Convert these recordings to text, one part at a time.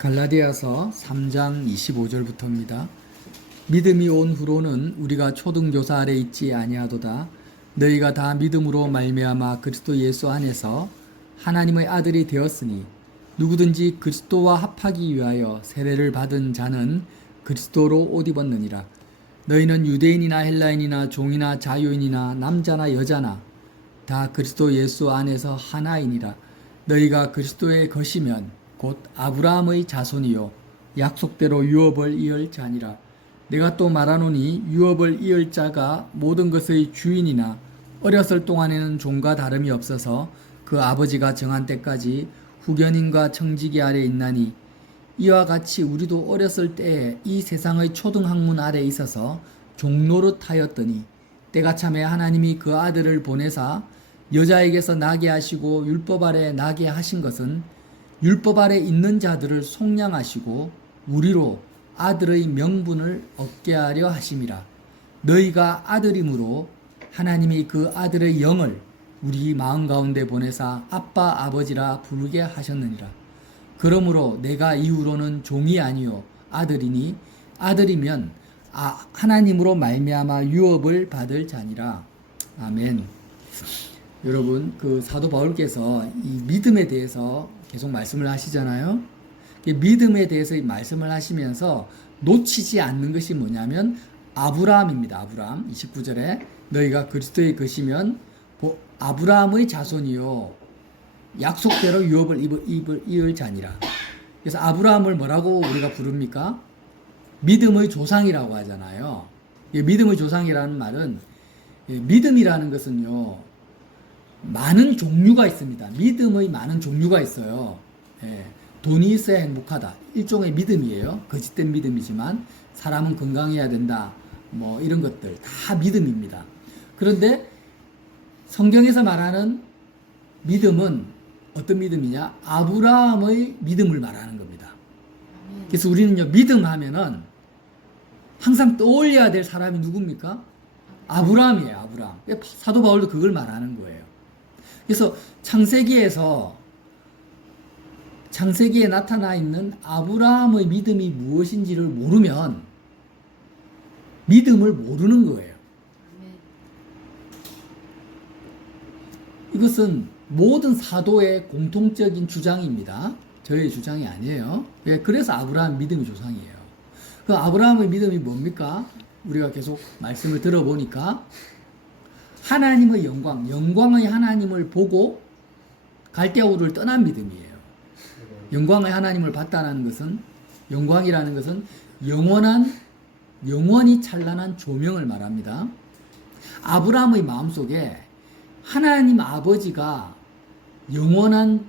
갈라디아서 3장 25절부터입니다. 믿음이 온 후로는 우리가 초등교사 아래 있지 아니하도다. 너희가 다 믿음으로 말미암아 그리스도 예수 안에서 하나님의 아들이 되었으니 누구든지 그리스도와 합하기 위하여 세례를 받은 자는 그리스도로 옷 입었느니라. 너희는 유대인이나 헬라인이나 종이나 자유인이나 남자나 여자나 다 그리스도 예수 안에서 하나이니라. 너희가 그리스도의 것이면 곧 아브라함의 자손이요 약속대로 유업을 이을 자니라. 내가 또 말하노니 유업을 이을 자가 모든 것의 주인이나 어렸을 동안에는 종과 다름이 없어서 그 아버지가 정한 때까지 후견인과 청지기 아래 있나니 이와 같이 우리도 어렸을 때에 이 세상의 초등학문 아래 있어서 종노릇 하였더니 때가 참에 하나님이 그 아들을 보내사 여자에게서 나게 하시고 율법 아래 나게 하신 것은 율법 아래 있는 자들을 속량하시고 우리로 아들의 명분을 얻게 하려 하심이라. 너희가 아들이므로 하나님이 그 아들의 영을 우리 마음 가운데 보내사 아빠 아버지라 부르게 하셨느니라. 그러므로 내가 이후로는 종이 아니요 아들이니 아들이면 하나님으로 말미암아 유업을 받을 자니라. 아멘. 여러분, 그 사도 바울께서 이 믿음에 대해서 계속 말씀을 하시잖아요. 믿음에 대해서 말씀을 하시면서 놓치지 않는 것이 뭐냐면 아브라함입니다. 아브라함 29절에 너희가 그리스도의 것이면 아브라함의 자손이요 약속대로 유업을 이을 자니라. 그래서 아브라함을 뭐라고 우리가 부릅니까? 믿음의 조상이라고 하잖아요. 믿음의 조상이라는 말은 믿음이라는 것은요 많은 종류가 있습니다. 믿음의 많은 종류가 있어요. 돈이 있어야 행복하다. 일종의 믿음이에요. 거짓된 믿음이지만 사람은 건강해야 된다. 뭐 이런 것들 다 믿음입니다. 그런데 성경에서 말하는 믿음은 어떤 믿음이냐? 아브라함의 믿음을 말하는 겁니다. 그래서 우리는요 믿음 하면은 항상 떠올려야 될 사람이 누굽니까? 아브라함이에요. 아브라함. 사도 바울도 그걸 말하는 거예요. 그래서 창세기에 나타나 있는 아브라함의 믿음이 무엇인지를 모르면 믿음을 모르는 거예요. 이것은 모든 사도의 공통적인 주장입니다. 저의 주장이 아니에요. 그래서 아브라함 믿음의 조상이에요. 그 아브라함의 믿음이 뭡니까? 우리가 계속 말씀을 들어보니까 하나님의 영광의 하나님을 보고 갈대아우르를 떠난 믿음이에요. 영광의 하나님을 봤다는 것은, 영광이라는 것은 영원히 찬란한 조명을 말합니다. 아브라함의 마음속에 하나님 아버지가 영원한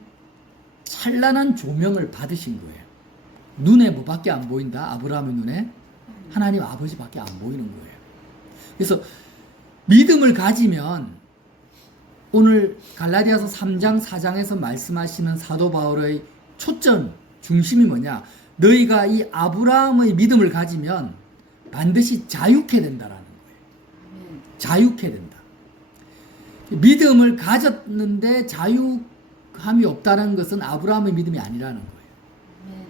찬란한 조명을 받으신 거예요. 눈에 뭐밖에 안 보인다? 아브라함의 눈에 하나님 아버지밖에 안 보이는 거예요. 그래서 믿음을 가지면 오늘 갈라디아서 3장 4장에서 말씀하시는 사도 바울의 초점 중심이 뭐냐? 너희가 이 아브라함의 믿음을 가지면 반드시 자유케 된다라는 거예요. 자유케 된다. 믿음을 가졌는데 자유함이 없다는 것은 아브라함의 믿음이 아니라는 거예요.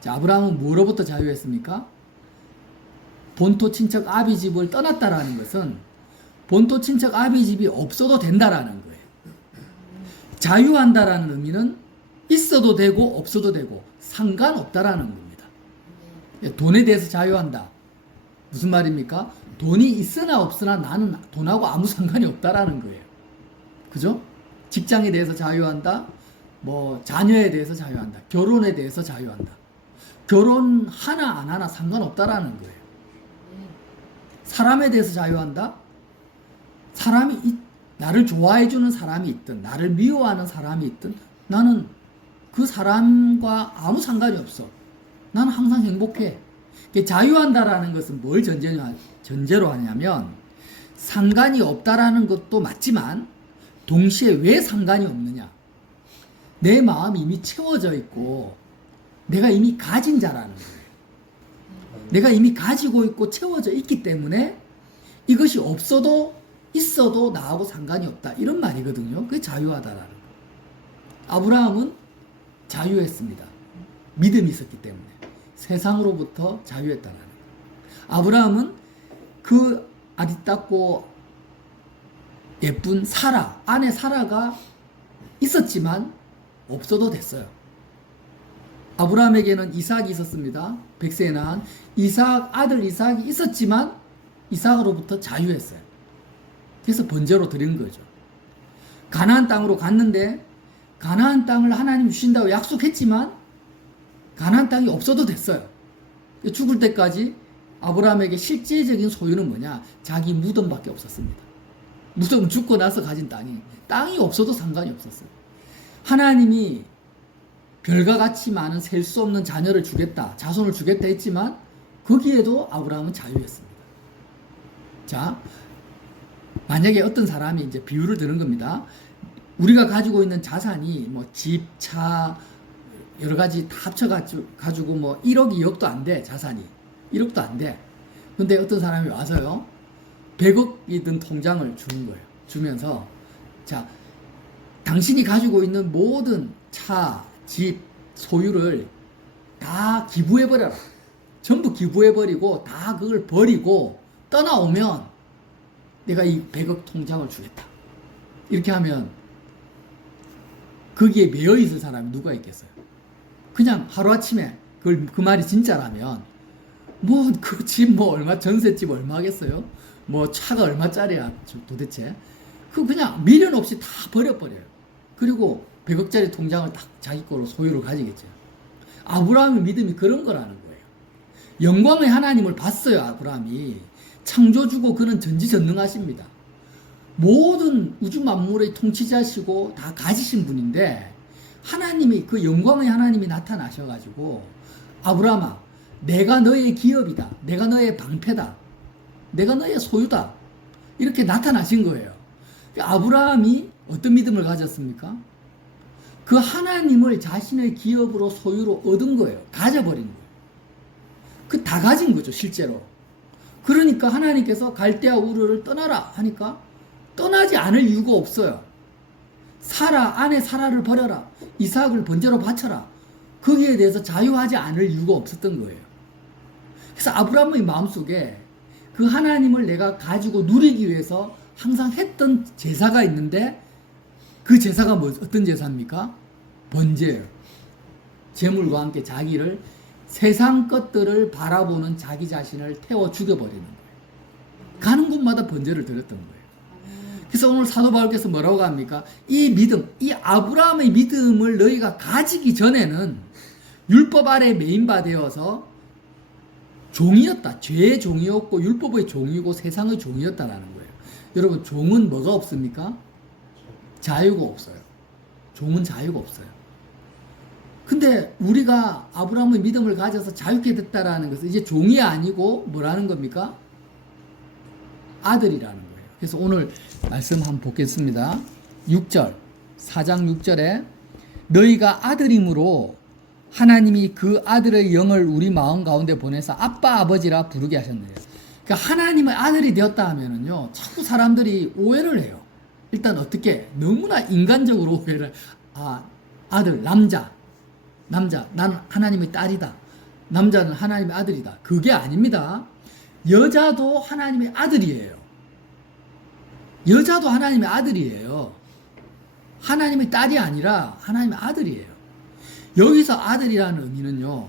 자, 아브라함은 뭐로부터 자유했습니까? 본토 친척 아비 집을 떠났다라는 것은 본토 친척 아비 집이 없어도 된다라는 거예요. 자유한다라는 의미는 있어도 되고 없어도 되고 상관없다라는 겁니다. 돈에 대해서 자유한다. 무슨 말입니까? 돈이 있으나 없으나 나는 돈하고 아무 상관이 없다라는 거예요. 그죠? 직장에 대해서 자유한다. 뭐 자녀에 대해서 자유한다. 결혼에 대해서 자유한다. 결혼 하나 안 하나 상관없다라는 거예요. 사람에 대해서 자유한다. 사람이 나를 좋아해주는 사람이 있든 나를 미워하는 사람이 있든 나는 그 사람과 아무 상관이 없어. 나는 항상 행복해. 자유한다라는 것은 뭘 전제로 하냐면 상관이 없다라는 것도 맞지만 동시에 왜 상관이 없느냐? 내 마음이 이미 채워져 있고 내가 이미 가진 자라는 거예요. 내가 이미 가지고 있고 채워져 있기 때문에 이것이 없어도 있어도 나하고 상관이 없다. 이런 말이거든요. 그게 자유하다라는 거예요. 아브라함은 자유했습니다. 믿음이 있었기 때문에 세상으로부터 자유했다는 거예요. 아브라함은 그 아리따고 예쁜 사라, 아내 사라가 있었지만 없어도 됐어요. 아브라함에게는 이삭이 있었습니다. 100세에 낳은 아들 이삭이 있었지만 이삭으로부터 자유했어요. 그래서 번제로 드린 거죠. 가나안 땅으로 갔는데 가나안 땅을 하나님 주신다고 약속했지만 가나안 땅이 없어도 됐어요. 죽을 때까지 아브라함에게 실제적인 소유는 뭐냐? 자기 무덤밖에 없었습니다. 무덤 죽고 나서 가진 땅이 없어도 상관이 없었어요. 하나님이 별과 같이 많은 셀 수 없는 자녀를 주겠다, 자손을 주겠다 했지만 거기에도 아브라함은 자유했습니다. 자, 만약에 어떤 사람이 이제 비유를 드는 겁니다. 우리가 가지고 있는 자산이 뭐 집, 차, 여러 가지 다 합쳐가지고 뭐 1억, 2억도 안 돼, 자산이. 1억도 안 돼. 근데 어떤 사람이 와서요, 100억이 든 통장을 주는 거예요. 주면서, 자, 당신이 가지고 있는 모든 차, 집, 소유를 다 기부해버려라. 전부 기부해버리고 다 그걸 버리고 떠나오면 내가 이 100억 통장을 주겠다. 이렇게 하면 거기에 매여 있을 사람이 누가 있겠어요? 그냥 하루아침에 그 말이 진짜라면 뭐 그 집 뭐 얼마, 전셋집 얼마 하겠어요? 뭐 차가 얼마짜리야 도대체? 그냥 미련 없이 다 버려버려요. 그리고 100억짜리 통장을 딱 자기 거로 소유로 가지겠죠. 아브라함의 믿음이 그런 거라는 거예요. 영광의 하나님을 봤어요. 아브라함이 창조주고 그는 전지전능하십니다. 모든 우주 만물의 통치자시고 다 가지신 분인데 하나님이, 그 영광의 하나님이 나타나셔가지고 아브라함아, 내가 너의 기업이다, 내가 너의 방패다, 내가 너의 소유다, 이렇게 나타나신 거예요. 아브라함이 어떤 믿음을 가졌습니까? 그 하나님을 자신의 기업으로 소유로 얻은 거예요. 가져버린 거예요. 그 다 가진 거죠, 실제로. 그러니까 하나님께서 갈대아 우르를 떠나라 하니까 떠나지 않을 이유가 없어요. 아내 사라를 버려라, 이삭을 번제로 바쳐라, 거기에 대해서 자유하지 않을 이유가 없었던 거예요. 그래서 아브라함의 마음속에 그 하나님을 내가 가지고 누리기 위해서 항상 했던 제사가 있는데, 그 제사가 어떤 제사입니까? 번제예요. 제물과 함께 자기를, 세상 것들을 바라보는 자기 자신을 태워 죽여버리는 거예요. 가는 곳마다 번제를 드렸던 거예요. 그래서 오늘 사도 바울께서 뭐라고 합니까? 이 믿음, 이 아브라함의 믿음을 너희가 가지기 전에는 율법 아래 매인바 되어서 종이었다. 죄의 종이었고 율법의 종이고 세상의 종이었다라는 거예요. 여러분, 종은 뭐가 없습니까? 자유가 없어요. 종은 자유가 없어요. 근데 우리가 아브라함의 믿음을 가져서 자유케 됐다라는 것은 이제 종이 아니고 뭐라는 겁니까? 아들이라는 거예요. 그래서 오늘 말씀 한번 보겠습니다. 6절, 4장 6절에 너희가 아들임으로 하나님이 그 아들의 영을 우리 마음 가운데 보내서 아빠 아버지라 부르게 하셨네요. 그러니까 하나님의 아들이 되었다 하면은요, 자꾸 사람들이 오해를 해요. 일단 어떻게? 너무나 인간적으로 오해를, 아들, 남자, 난 하나님의 딸이다, 남자는 하나님의 아들이다. 그게 아닙니다. 여자도 하나님의 아들이에요. 여자도 하나님의 아들이에요. 하나님의 딸이 아니라 하나님의 아들이에요. 여기서 아들이라는 의미는요,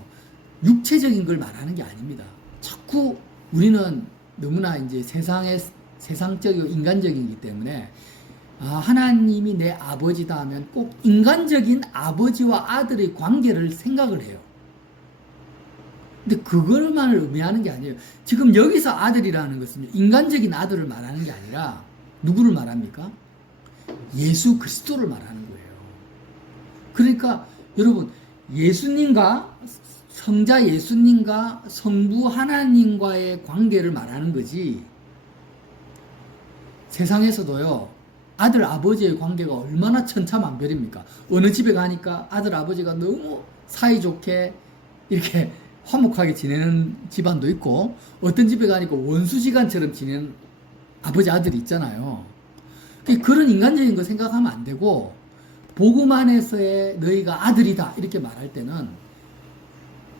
육체적인 걸 말하는 게 아닙니다. 자꾸 우리는 너무나 이제 세상적이고 인간적이기 때문에, 하나님이 내 아버지다 하면 꼭 인간적인 아버지와 아들의 관계를 생각을 해요. 근데 그걸만 의미하는 게 아니에요. 지금 여기서 아들이라는 것은 인간적인 아들을 말하는 게 아니라 누구를 말합니까? 예수 그리스도를 말하는 거예요. 그러니까 여러분, 예수님과, 성자 예수님과 성부 하나님과의 관계를 말하는 거지, 세상에서도요, 아들 아버지의 관계가 얼마나 천차만별입니까? 어느 집에 가니까 아들 아버지가 너무 사이좋게 이렇게 화목하게 지내는 집안도 있고, 어떤 집에 가니까 원수지간처럼 지내는 아버지 아들이 있잖아요. 그런 인간적인 거 생각하면 안 되고, 복음 안에서의 너희가 아들이다 이렇게 말할 때는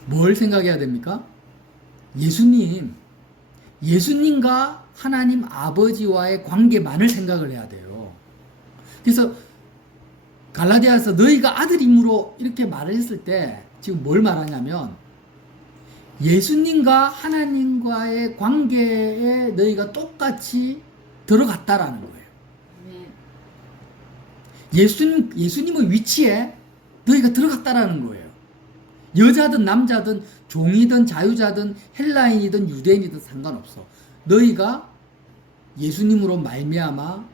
뭘 생각해야 됩니까? 예수님과 하나님 아버지와의 관계만을 생각을 해야 돼요. 그래서 갈라디아서 너희가 아들임으로 이렇게 말을 했을 때 지금 뭘 말하냐면 예수님과 하나님과의 관계에 너희가 똑같이 들어갔다라는 거예요. 예수님의 위치에 너희가 들어갔다라는 거예요. 여자든 남자든 종이든 자유자든 헬라인이든 유대인이든 상관없어. 너희가 예수님으로 말미암아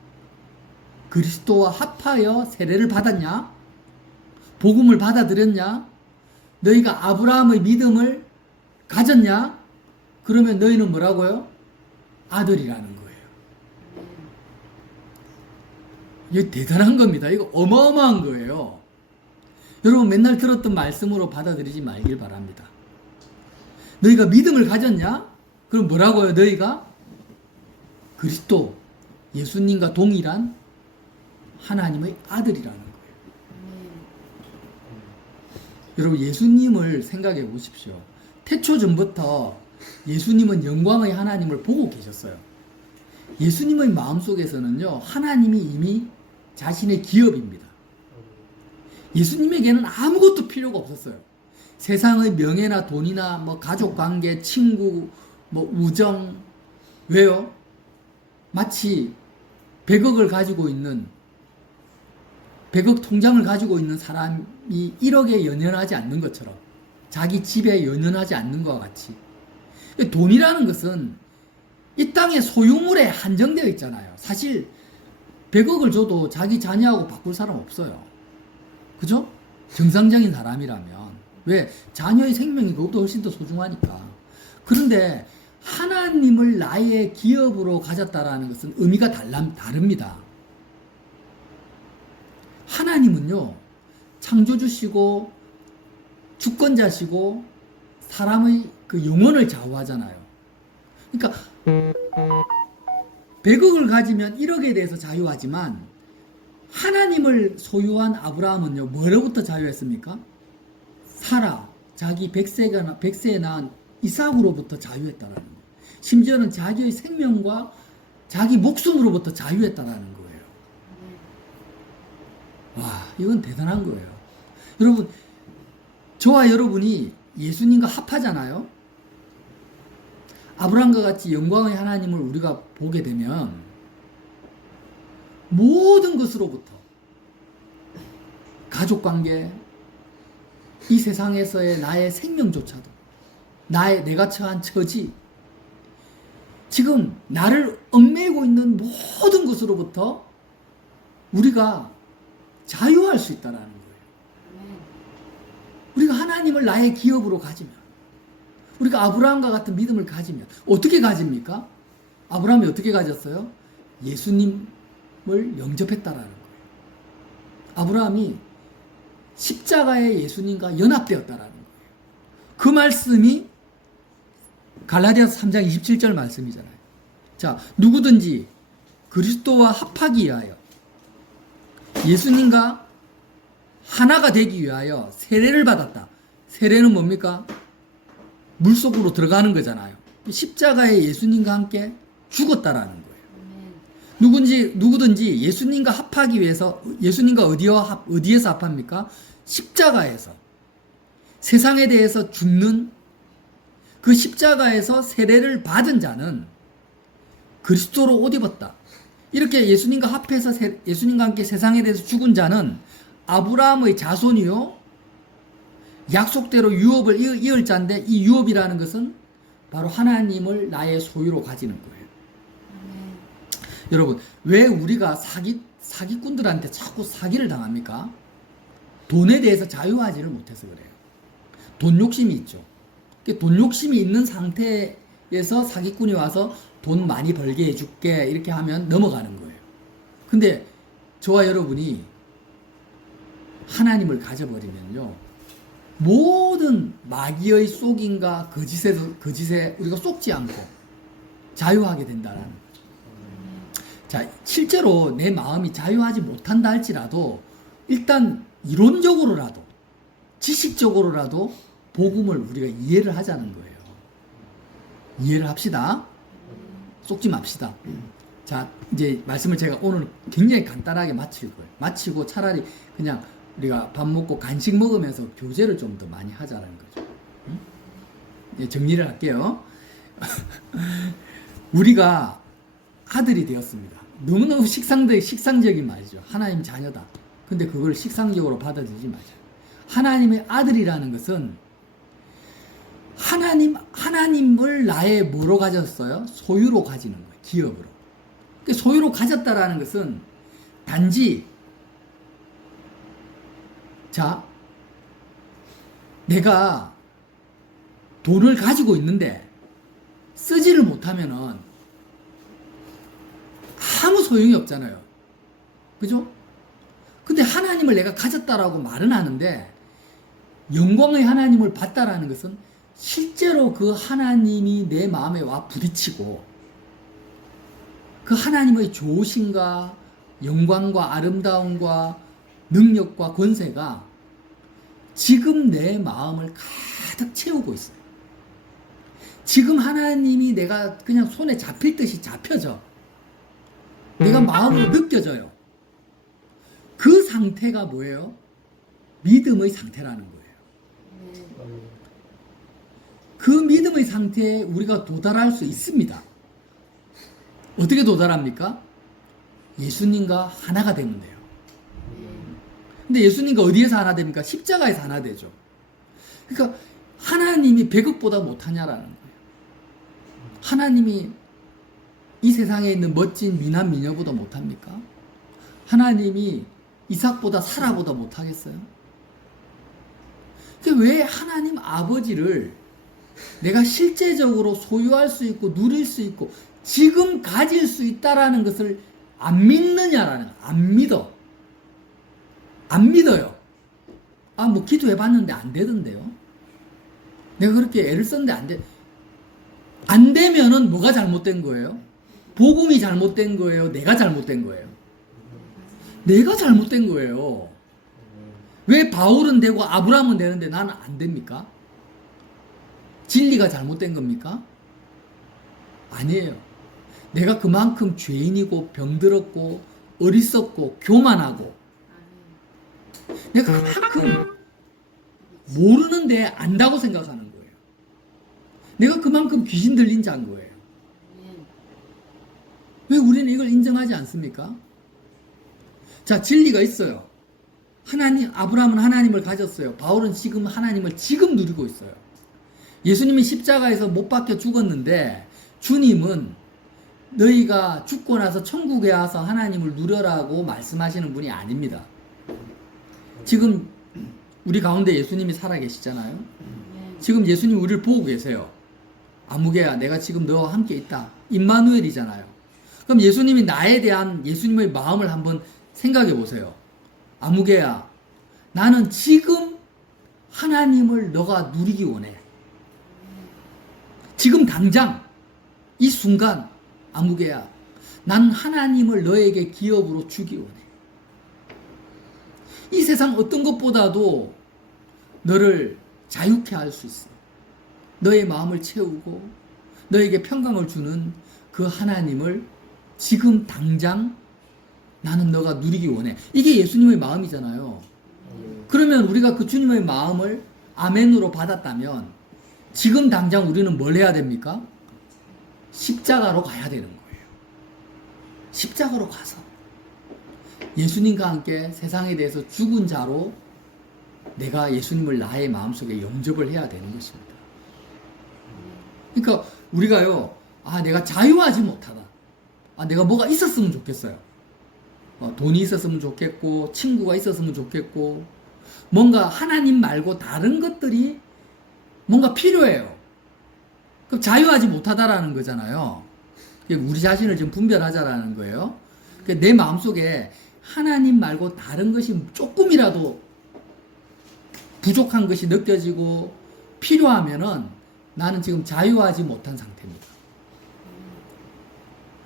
그리스도와 합하여 세례를 받았냐? 복음을 받아들였냐? 너희가 아브라함의 믿음을 가졌냐? 그러면 너희는 뭐라고요? 아들이라는 거예요. 이거 대단한 겁니다. 이거 어마어마한 거예요. 여러분 맨날 들었던 말씀으로 받아들이지 말길 바랍니다. 너희가 믿음을 가졌냐? 그럼 뭐라고요? 너희가 그리스도 예수님과 동일한 하나님의 아들이라는 거예요. 여러분 예수님을 생각해 보십시오. 태초 전부터 예수님은 영광의 하나님을 보고 계셨어요. 예수님의 마음속에서는요, 하나님이 이미 자신의 기업입니다. 예수님에게는 아무것도 필요가 없었어요. 세상의 명예나 돈이나 뭐 가족 관계, 친구, 뭐 우정. 왜요? 마치 100억을 가지고 있는 100억 통장을 가지고 있는 사람이 1억에 연연하지 않는 것처럼 자기 집에 연연하지 않는 것과 같이 돈이라는 것은 이 땅의 소유물에 한정되어 있잖아요. 사실 100억을 줘도 자기 자녀하고 바꿀 사람 없어요. 그죠? 정상적인 사람이라면. 왜? 자녀의 생명이 그것보다 훨씬 더 소중하니까. 그런데 하나님을 나의 기업으로 가졌다라는 것은 의미가 다릅니다. 하나님은요, 창조주시고 주권자시고 사람의 그 영혼을 좌우하잖아요. 그러니까 100억을 가지면 1억에 대해서 자유하지만 하나님을 소유한 아브라함은요, 뭐로부터 자유했습니까? 사라, 자기 100세에 낳은 이삭으로부터 자유했다라는 거예요. 심지어는 자기의 생명과 자기 목숨으로부터 자유했다라는 거예요. 와, 이건 대단한 거예요. 여러분, 저와 여러분이 예수님과 합하잖아요. 아브라함과 같이 영광의 하나님을 우리가 보게 되면 모든 것으로부터 가족관계, 이 세상에서의 나의 생명조차도, 내가 처한 처지, 지금 나를 얽매이고 있는 모든 것으로부터 우리가 자유할 수 있다는 거예요. 우리가 하나님을 나의 기업으로 가지면, 우리가 아브라함과 같은 믿음을 가지면 어떻게 가집니까? 아브라함이 어떻게 가졌어요? 예수님을 영접했다라는 거예요. 아브라함이 십자가의 예수님과 연합되었다라는 거예요. 그 말씀이 갈라디아서 3장 27절 말씀이잖아요. 자, 누구든지 그리스도와 합하기 위하여 예수님과 하나가 되기 위하여 세례를 받았다. 세례는 뭡니까? 물속으로 들어가는 거잖아요. 십자가에 예수님과 함께 죽었다라는 거예요. 누구든지 예수님과 합하기 위해서, 예수님과 어디에서 합합니까? 십자가에서. 세상에 대해서 죽는 그 십자가에서 세례를 받은 자는 그리스도로 옷 입었다. 이렇게 예수님과 합해서 예수님과 함께 세상에 대해서 죽은 자는 아브라함의 자손이요, 약속대로 유업을 이을 자인데, 이 유업이라는 것은 바로 하나님을 나의 소유로 가지는 거예요. 여러분, 왜 우리가 사기꾼들한테 자꾸 사기를 당합니까? 돈에 대해서 자유하지를 못해서 그래요. 돈 욕심이 있죠. 돈 욕심이 있는 상태에서 사기꾼이 와서 돈 많이 벌게 해줄게 이렇게 하면 넘어가는 거예요. 근데 저와 여러분이 하나님을 가져버리면요, 모든 마귀의 속임과 거짓에 우리가 속지 않고 자유하게 된다는 거죠. 자, 실제로 내 마음이 자유하지 못한다 할지라도 일단 이론적으로라도 지식적으로라도 복음을 우리가 이해를 하자는 거예요. 이해를 합시다. 쏙지 맙시다. 자, 이제 말씀을 제가 오늘 굉장히 간단하게 마칠 거예요. 마치고 차라리 그냥 우리가 밥 먹고 간식 먹으면서 교제를 좀 더 많이 하자는 거죠. 예, 정리를 할게요. 우리가 아들이 되었습니다. 너무너무 식상적인 말이죠. 하나님 자녀다. 근데 그걸 식상적으로 받아들이지 마세요. 하나님의 아들이라는 것은 하나님을 나의 뭐로 가졌어요? 소유로 가지는 거예요. 기업으로. 소유로 가졌다라는 것은 단지 자, 내가 돈을 가지고 있는데 쓰지를 못하면은 아무 소용이 없잖아요. 그죠? 근데 하나님을 내가 가졌다라고 말은 하는데 영광의 하나님을 봤다라는 것은 실제로 그 하나님이 내 마음에 와 부딪히고 그 하나님의 좋으심과 영광과 아름다움과 능력과 권세가 지금 내 마음을 가득 채우고 있어요. 지금 하나님이 내가 그냥 손에 잡힐 듯이 잡혀져. 내가 마음으로 느껴져요. 그 상태가 뭐예요? 믿음의 상태라는 거예요. 그 믿음의 상태에 우리가 도달할 수 있습니다. 어떻게 도달합니까? 예수님과 하나가 되면 돼요. 근데 예수님과 어디에서 하나 됩니까? 십자가에서 하나 되죠. 그러니까 하나님이 100억보다 못하냐라는 거예요. 하나님이 이 세상에 있는 멋진 미남 미녀보다 못합니까? 하나님이 이삭보다 사라보다 못하겠어요? 왜 하나님 아버지를 내가 실제적으로 소유할 수 있고 누릴 수 있고 지금 가질 수 있다라는 것을 안 믿느냐라는 거예요. 안 믿어. 안 믿어요. 아, 뭐 기도해봤는데 안 되던데요. 내가 그렇게 애를 썼는데 안 돼. 안 되면은 뭐가 잘못된 거예요? 복음이 잘못된 거예요? 내가 잘못된 거예요? 내가 잘못된 거예요. 왜 바울은 되고 아브라함은 되는데 나는 안 됩니까? 진리가 잘못된 겁니까? 아니에요. 내가 그만큼 죄인이고 병들었고 어리석고 교만하고 내가 그만큼 모르는데 안다고 생각하는 거예요. 내가 그만큼 귀신 들린 자인 거예요. 왜 우리는 이걸 인정하지 않습니까? 자, 진리가 있어요. 아브라함은 하나님을 가졌어요. 바울은 지금 하나님을 지금 누리고 있어요. 예수님이 십자가에서 못 박혀 죽었는데 주님은 너희가 죽고 나서 천국에 와서 하나님을 누려라고 말씀하시는 분이 아닙니다. 지금 우리 가운데 예수님이 살아계시잖아요. 지금 예수님 우리를 보고 계세요. 아무개야, 내가 지금 너와 함께 있다. 임마누엘이잖아요. 그럼 예수님이 나에 대한 예수님의 마음을 한번 생각해 보세요. 아무개야, 나는 지금 하나님을 너가 누리기 원해. 지금 당장 이 순간 아무개야, 난 하나님을 너에게 기업으로 주기 원해. 이 세상 어떤 것보다도 너를 자유케 할 수 있어. 너의 마음을 채우고 너에게 평강을 주는 그 하나님을 지금 당장 나는 너가 누리기 원해. 이게 예수님의 마음이잖아요. 그러면 우리가 그 주님의 마음을 아멘으로 받았다면 지금 당장 우리는 뭘 해야 됩니까? 십자가로 가야 되는 거예요. 십자가로 가서 예수님과 함께 세상에 대해서 죽은 자로 내가 예수님을 나의 마음속에 영접을 해야 되는 것입니다. 그러니까 우리가요, 아, 내가 자유하지 못하다. 아, 내가 뭐가 있었으면 좋겠어요. 돈이 있었으면 좋겠고, 친구가 있었으면 좋겠고, 뭔가 하나님 말고 다른 것들이 뭔가 필요해요. 그럼 자유하지 못하다라는 거잖아요. 우리 자신을 좀 분별하자라는 거예요. 내 마음속에 하나님 말고 다른 것이 조금이라도 부족한 것이 느껴지고 필요하면은 나는 지금 자유하지 못한 상태입니다.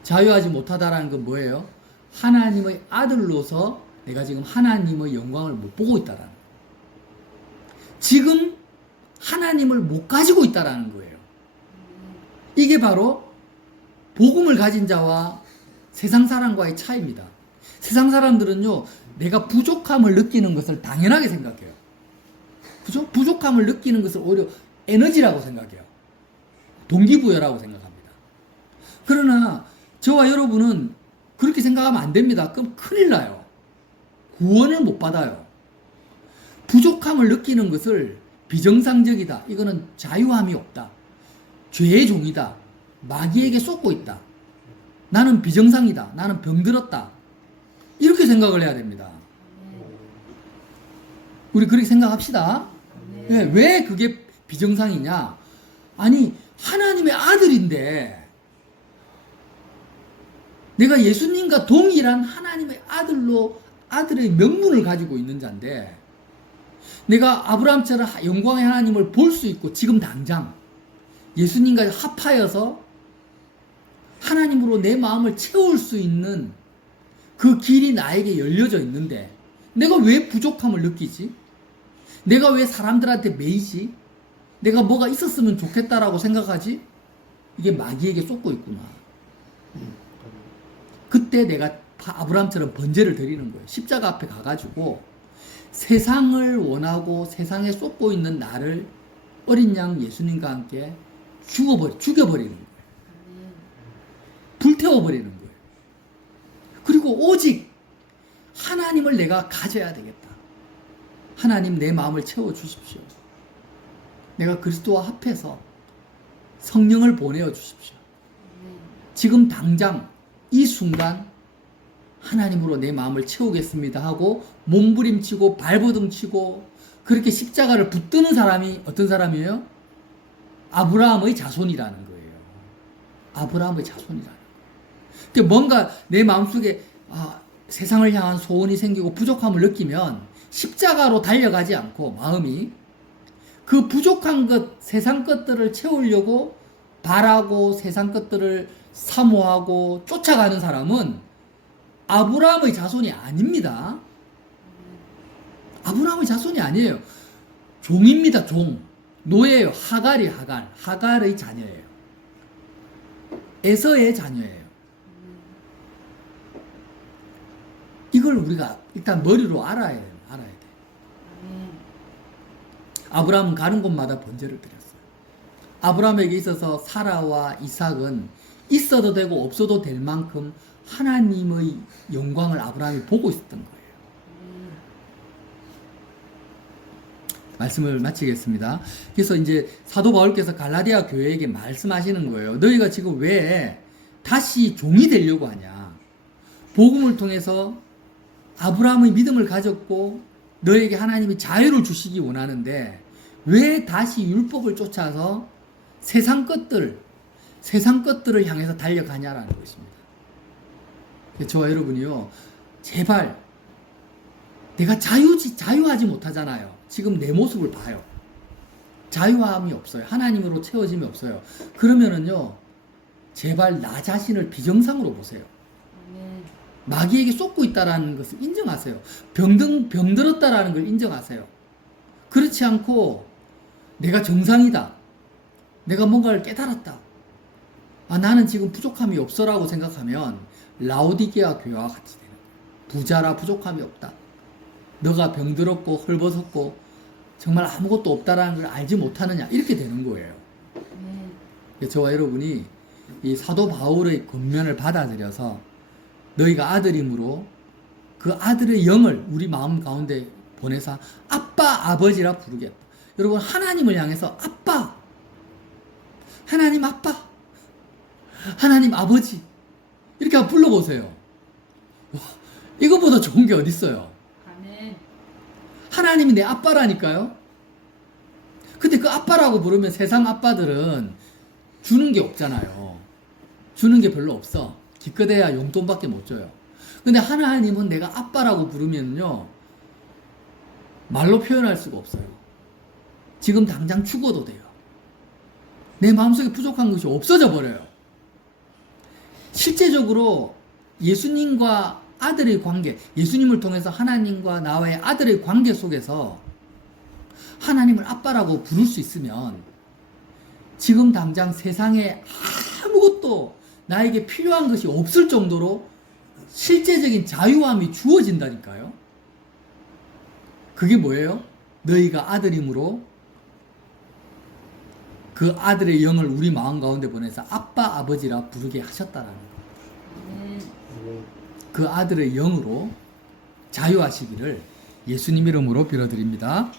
자유하지 못하다라는 건 뭐예요? 하나님의 아들로서 내가 지금 하나님의 영광을 못 보고 있다라는 거예요. 지금 하나님을 못 가지고 있다라는 거예요. 이게 바로 복음을 가진 자와 세상 사람과의 차이입니다. 세상 사람들은요, 내가 부족함을 느끼는 것을 당연하게 생각해요. 그죠? 부족함을 느끼는 것을 오히려 에너지라고 생각해요. 동기부여라고 생각합니다. 그러나 저와 여러분은 그렇게 생각하면 안 됩니다. 그럼 큰일 나요. 구원을 못 받아요. 부족함을 느끼는 것을 비정상적이다. 이거는 자유함이 없다. 죄의 종이다. 마귀에게 쏟고 있다. 나는 비정상이다. 나는 병들었다. 이렇게 생각을 해야 됩니다. 우리 그렇게 생각합시다. 왜 그게 비정상이냐? 아니, 하나님의 아들인데 내가 예수님과 동일한 하나님의 아들의 명분을 가지고 있는 자인데 내가 아브라함처럼 영광의 하나님을 볼 수 있고 지금 당장 예수님과 합하여서 하나님으로 내 마음을 채울 수 있는 그 길이 나에게 열려져 있는데 내가 왜 부족함을 느끼지? 내가 왜 사람들한테 매이지? 내가 뭐가 있었으면 좋겠다라고 생각하지? 이게 마귀에게 쏟고 있구나. 그때 내가 아브라함처럼 번제를 드리는 거예요. 십자가 앞에 가가지고 세상을 원하고 세상에 쏟고 있는 나를 어린 양 예수님과 함께 죽여버리는 거예요. 불태워버리는 거예요. 그리고 오직 하나님을 내가 가져야 되겠다. 하나님 내 마음을 채워주십시오. 내가 그리스도와 합해서 성령을 보내어 주십시오. 지금 당장 이 순간 하나님으로 내 마음을 채우겠습니다 하고 몸부림치고 발버둥치고 그렇게 십자가를 붙드는 사람이 어떤 사람이에요? 아브라함의 자손이라는 거예요. 아브라함의 자손이라는 거예요. 그러니까 뭔가 내 마음속에 세상을 향한 소원이 생기고 부족함을 느끼면 십자가로 달려가지 않고 마음이 그 부족한 것, 세상 것들을 채우려고 바라고 세상 것들을 사모하고 쫓아가는 사람은 아브라함의 자손이 아닙니다. 아브라함의 자손이 아니에요. 종입니다. 종. 노예예요. 하갈의 자녀예요. 에서의 자녀예요. 이걸 우리가 일단 머리로 알아야 돼. 아브라함은 가는 곳마다 번제를 드렸어요. 아브라함에게 있어서 사라와 이삭은 있어도 되고 없어도 될 만큼 하나님의 영광을 아브라함이 보고 있었던 거예요. 말씀을 마치겠습니다. 그래서 이제 사도 바울께서 갈라디아 교회에게 말씀하시는 거예요. 너희가 지금 왜 다시 종이 되려고 하냐? 복음을 통해서 아브라함의 믿음을 가졌고 너에게 하나님이 자유를 주시기 원하는데 왜 다시 율법을 쫓아서 세상 것들을 향해서 달려가냐라는 것입니다. 저와 여러분이요, 제발 내가 자유하지 못하잖아요. 지금 내 모습을 봐요. 자유함이 없어요. 하나님으로 채워짐이 없어요. 그러면은요, 제발 나 자신을 비정상으로 보세요. 마귀에게 쏟고 있다라는 것을 인정하세요. 병들었다라는 걸 인정하세요. 그렇지 않고 내가 정상이다. 내가 뭔가를 깨달았다. 나는 지금 부족함이 없어라고 생각하면 라오디게아 교회와 같이 되는 거예요. 부자라 부족함이 없다. 너가 병들었고 헐벗었고 정말 아무것도 없다라는 걸 알지 못하느냐, 이렇게 되는 거예요. 저와 여러분이 이 사도 바울의 권면을 받아들여서 너희가 아들임으로 그 아들의 영을 우리 마음 가운데 보내서 아빠, 아버지라 부르겠다. 여러분, 하나님을 향해서 아빠, 하나님 아빠, 하나님 아버지, 이렇게 한번 불러보세요. 이거보다 좋은 게 어디 있어요? 하나님이 내 아빠라니까요. 근데 그 아빠라고 부르면 세상 아빠들은 주는 게 없잖아요. 주는 게 별로 없어. 기껏해야 용돈밖에 못 줘요. 근데 하나님은 내가 아빠라고 부르면요, 말로 표현할 수가 없어요. 지금 당장 죽어도 돼요. 내 마음속에 부족한 것이 없어져 버려요. 실제적으로 예수님과 아들의 관계, 예수님을 통해서 하나님과 나와의 아들의 관계 속에서 하나님을 아빠라고 부를 수 있으면 지금 당장 세상에 아무것도 나에게 필요한 것이 없을 정도로 실제적인 자유함이 주어진다니까요. 그게 뭐예요? 너희가 아들임으로 그 아들의 영을 우리 마음 가운데 보내서 아빠 아버지라 부르게 하셨다라는 거예요. 그 아들의 영으로 자유하시기를 예수님 이름으로 빌어드립니다.